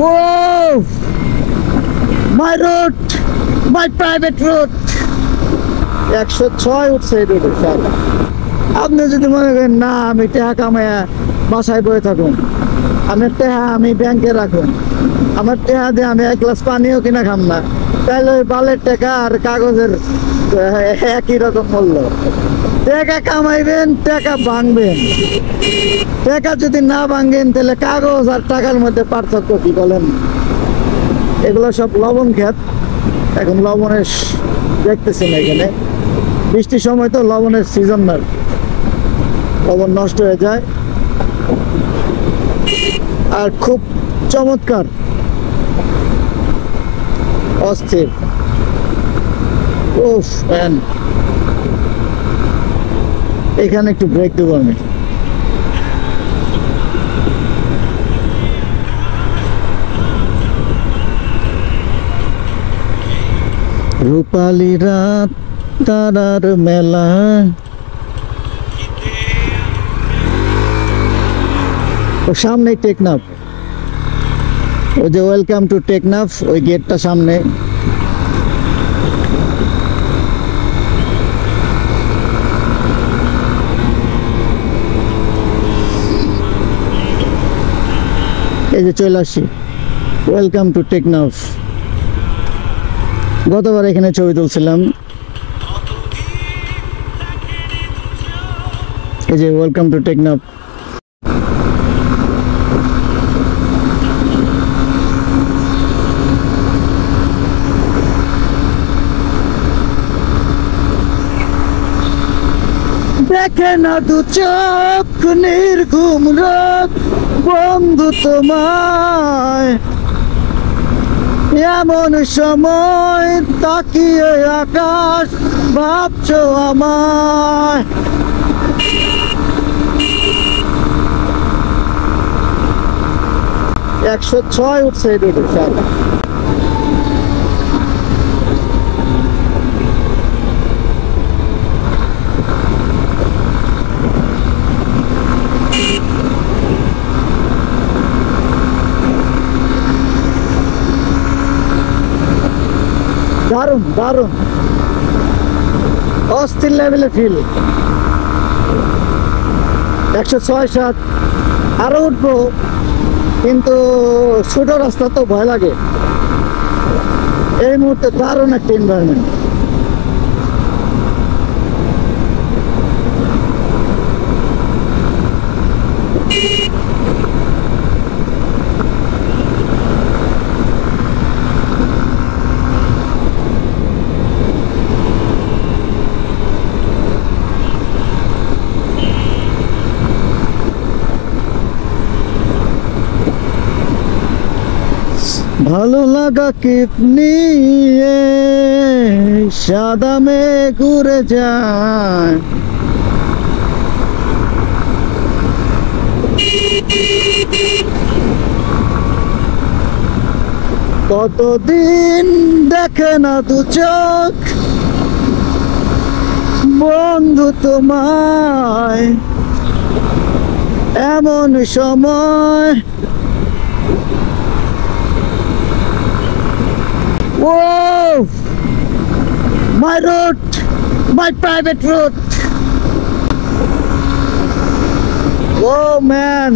Whoa! My road, my private road. 106 উঠছে এই রোডে। আপনি যদি মনে করেন না আমি টাকা কামাইয়া বাসায় বয়ে থাকুন, আমার টাকা আমি ব্যাংকে রাখুন, আমার টাকা দিয়ে আমি এক গ্লাস পানিও কিনা খাম না, তাহলে ওই বালের টাকা আর কাগজের একই রকম মূল্য। টাকা কামাইবেন, টাকা ভাঙবেন। টাকা যদি না ভাঙেন তাহলে কাগজ আর টাকার মধ্যে পার্থক্য কি বলেন? এগুলো সব লবণ ক্ষেত। এখন লবণের দেখতেছেন এখানে বৃষ্টির সময় তো লবণের সিজন না, লবণ নষ্ট হয়ে যায়। আর খুব চমৎকার, অস্থির। উফ ম্যান, এখানে একটু ব্রেক দেবো আমি। রূপালী রাত, তারার মেলা। ও সামনে টেকনাফ, ওই যে ওয়েলকাম টু টেকনাফ, ওই গেটটা সামনে। এই যে চলে আসছি, ওয়েলকাম টু টেকনাফ। গতবার এখানে ছবি তুলছিলাম। এই যে ওয়েলকাম টু টেকনাফ। দেখে না দু চোখ নির্ঘুম রাত, বন্ধু তোমায় এমন সময় তাকিয়ে আকাশ ভাবছো আমায়। একশো ছয় উঠছে এই রোডে। দারুণ দারুণ, অস্থির লেভেলে ফিল। 106-7 আরো উঠবো, কিন্তু ছোট রাস্তা তো ভয় লাগে। এই মুহূর্তে দারুণ একটা এনভায়রনমেন্ট। ভালো লাগা কিপ নিয়ে সাদা মেঘ ঘুরে যায়, কতদিন দেখে না দু চোখ বন্ধু তোমায় এমন সময়। Whoa! My road, my private road. Whoa, man.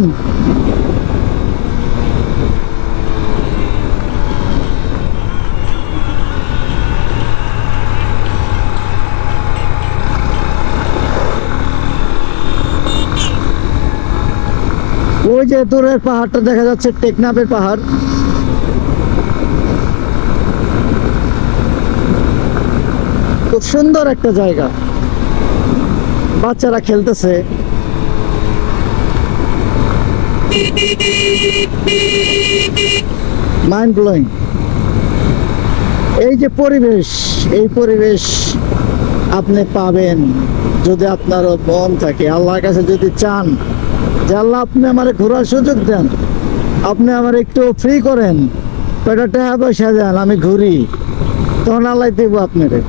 ওই যে দূরের পাহাড়টা দেখা যাচ্ছে, টেকনাফের পাহাড়। খুব সুন্দর একটা জায়গা, বাচ্চারা খেলতেছে। Mind blowing. এই যে পরিবেশ, এই পরিবেশ আপনি পাবেন যদি আপনারও মন থাকে, আল্লাহর কাছে যদি চান যে আল্লাহ আপনি আমার ঘোরার সুযোগ দেন, আপনি আমার একটু ফ্রি করেন, কয়টা টাকা পয়সা দেন, আমি ঘুরি, তখন আল্লাহ দেবো আপনারে।